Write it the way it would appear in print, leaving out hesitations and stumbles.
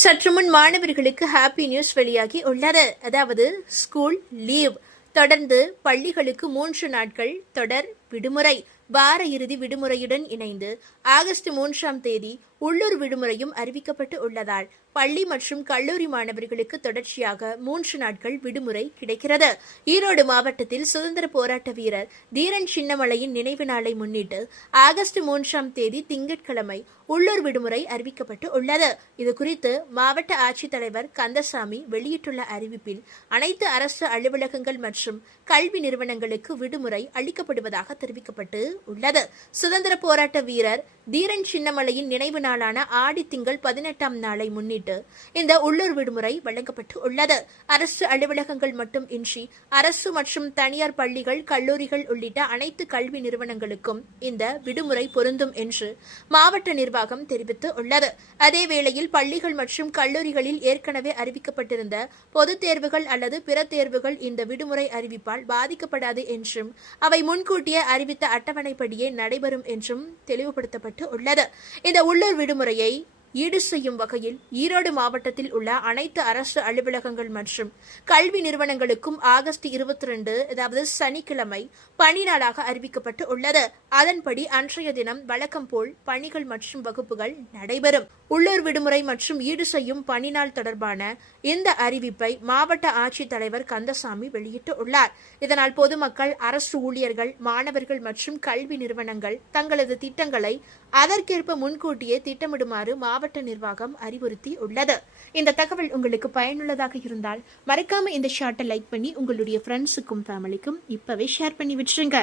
சற்றுமுன் மாணவர்களுக்கு happy news வெளியாகி உள்ளது. அதாவது ஸ்கூல் லீவ். தொடர்ந்து பள்ளிகளுக்கு 3 நாட்கள் தொடர் விடுமுறை. வார இறுதி விடுமுறையுடன் இணைந்து ஆகஸ்ட் 3ஆம் தேதி உள்ளூர் விடுமுறையும் அறிவிக்கப்பட்டு உள்ளதால் பள்ளி மற்றும் கல்லூரி மாணவர்களுக்கு தொடர்ச்சியாக 3 நாட்கள் விடுமுறை கிடைக்கிறது. ஈரோடு மாவட்டத்தில் சுதந்திர போராட்ட வீரர் தீரன் சின்னமலையின் நினைவு நாளை முன்னிட்டு ஆகஸ்ட் 3ஆம் தேதி திங்கட்கிழமை உள்ளூர் விடுமுறை அறிவிக்கப்பட்டு உள்ளது. இதுகுறித்து மாவட்ட ஆட்சித்தலைவர் கந்தசாமி வெளியிட்டுள்ள அறிவிப்பில் அனைத்து அரசு அலுவலகங்கள் மற்றும் கல்வி நிறுவனங்களுக்கு விடுமுறை அளிக்கப்படுவதாக தெரிவிக்கப்பட்டு உள்ளது. சுதந்திர போராட்ட வீரர் தீரன் சின்னமலையின் நினைவு நாளான ஆடி திங்கள் 18ஆம் நாளை முன்னிட்டு இந்த உள்ளூர் விடுமுறை வழங்கப்பட்டு உள்ளது. அரசு அலுவலகங்கள் மட்டும் இன்றி அரசு மற்றும் தனியார் பள்ளிகள், கல்லூரிகள் உள்ளிட்ட அனைத்து கல்வி நிறுவனங்களுக்கும் இந்த விடுமுறை பொருந்தும் என்று மாவட்ட நிர்வாகம் தெரிவித்து உள்ளது. அதேவேளையில் பள்ளிகள் மற்றும் கல்லூரிகளில் ஏற்கனவே அறிவிக்கப்பட்டிருந்த பொதுத் தேர்வுகள் அல்லது பிற தேர்வுகள் இந்த விடுமுறை அறிவிப்பால் பாதிக்கப்படாது என்றும் அவை முன்கூட்டியே அறிவித்த அட்டவணைப்படியே நடைபெறும் என்றும் தெளிவுபடுத்தப்பட்டு உள்ளது. இந்த உள்ளூர் விடுமுறையை ஈடு செய்யும் வகையில் ஈரோடு மாவட்டத்தில் உள்ள அனைத்து அரசு அலுவலகங்கள் மற்றும் கல்வி நிறுவனங்களுக்கும் ஆகஸ்ட் 22 அதாவது சனிக்கிழமை பணி நாளாக அறிவிக்கப்பட்டு உள்ளது. அதன்படி அன்றைய தினம் வழக்கம் போல் பணிகள் மற்றும் வகுப்புகள் நடைபெறும். உள்ளூர் விடுமுறை மற்றும் ஈடு செய்யும் பணி நாள் தொடர்பான இந்த அறிவிப்பை மாவட்ட ஆட்சித்தலைவர் கந்தசாமி வெளியிட்டு உள்ளார். இதனால் பொதுமக்கள், அரசு ஊழியர்கள், மாணவர்கள் மற்றும் கல்வி நிறுவனங்கள் தங்களது திட்டங்களை அதற்கேற்ப முன்கூட்டியே திட்டமிடுமாறு மாவட்ட நிர்வாகம் அறிவுறுத்தி உள்ளது. இந்த தகவல் உங்களுக்கு பயனுள்ளதாக இருந்தால் மறக்காம இந்த ஷார்ட்டை லைக் பண்ணி உங்களுடைய ஃப்ரெண்ட்ஸுக்கும் ஃபேமிலிக்கும் இப்பவே ஷேர் பண்ணி விட்டுருங்க.